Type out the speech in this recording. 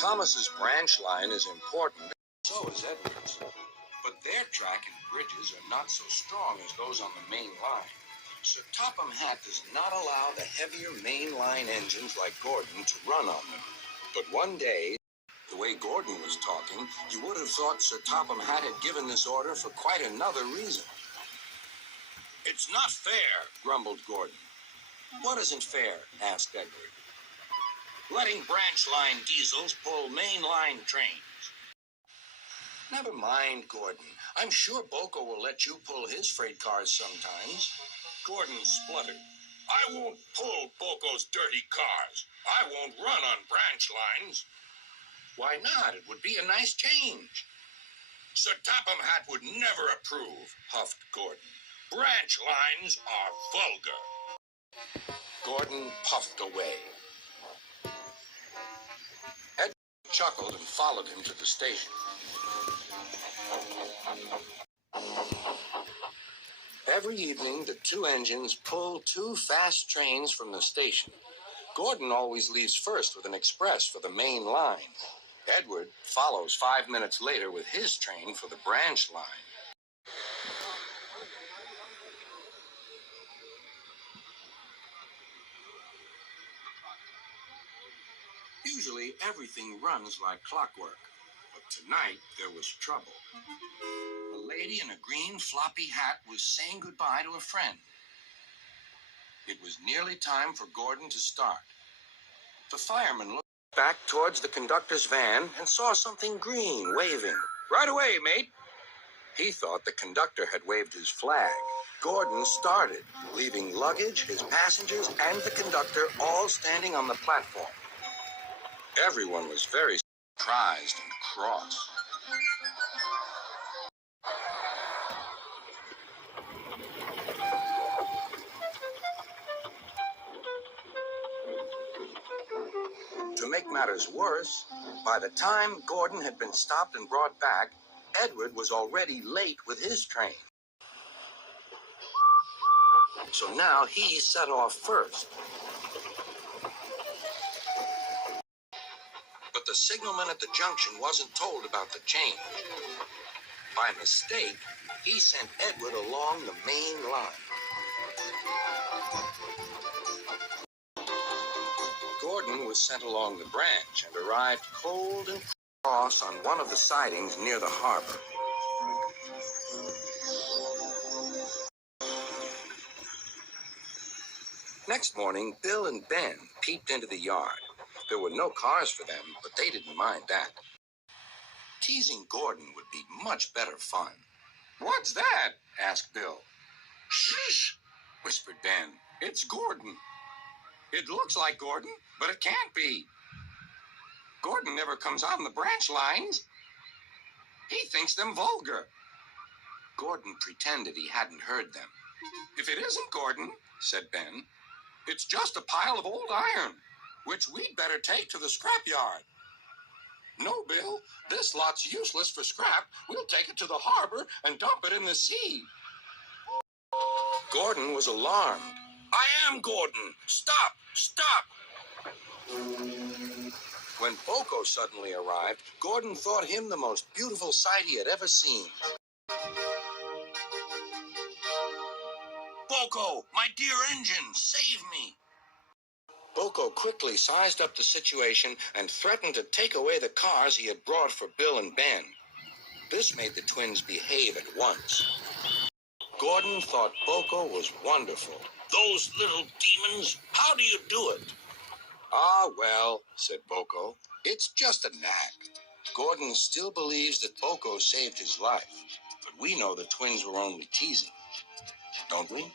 Thomas's branch line is important, so is Edward's. But their track and bridges are not so strong as those on the main line. Sir Topham Hatt does not allow the heavier mainline engines like Gordon to run on them. But one day, the way Gordon was talking, you would have thought Sir Topham Hatt had given this order for quite another reason. "It's not fair," grumbled Gordon. "What isn't fair?" asked Edward. "Letting branch line diesels pull main line trains." "Never mind, Gordon. I'm sure Boko will let you pull his freight cars sometimes." Gordon spluttered. "I won't pull Boko's dirty cars. I won't run on branch lines." "Why not? It would be a nice change." "Sir Topham Hatt would never approve," huffed Gordon. "Branch lines are vulgar." Gordon puffed away. Ed chuckled and followed him to the station. Every evening, the two engines pull two fast trains from the station. Gordon always leaves first with an express for the main line. Edward follows 5 minutes later with his train for the branch line. Usually, everything runs like clockwork. But tonight, there was trouble. A lady in a green floppy hat was saying goodbye to a friend. It was nearly time for Gordon to start. The fireman looked back towards the conductor's van and saw something green waving. "Right away, mate." He thought the conductor had waved his flag. Gordon started, leaving luggage, his passengers, and the conductor all standing on the platform. Everyone was very surprised and cross. To make matters worse, by the time Gordon had been stopped and brought back, Edward was already late with his train. So now he set off first. But the signalman at the junction wasn't told about the change. By mistake, he sent Edward along the main line. Gordon was sent along the branch and arrived cold and cross on one of the sidings near the harbor. Next morning, Bill and Ben peeped into the yard. There were no cars for them, but they didn't mind that. Teasing Gordon would be much better fun. "What's that?" asked Bill. "Shh," whispered Ben. "It's Gordon. It looks like Gordon, but it can't be. Gordon never comes on the branch lines. He thinks them vulgar." Gordon pretended he hadn't heard them. "If it isn't Gordon," said Ben, "it's just a pile of old iron, which we'd better take to the scrapyard." "No, Bill, this lot's useless for scrap. We'll take it to the harbor and dump it in the sea." Gordon was alarmed. "I am Gordon. Stop! Stop!" When Boko suddenly arrived, Gordon thought him the most beautiful sight he had ever seen. "Boko, my dear engine, save me!" Boko quickly sized up the situation and threatened to take away the cars he had brought for Bill and Ben. This made the twins behave at once. Gordon thought Boko was wonderful. "Those little demons, how do you do it?" "Ah, well," said Boko, "it's just an act." Gordon still believes that Boko saved his life, but we know the twins were only teasing, don't we?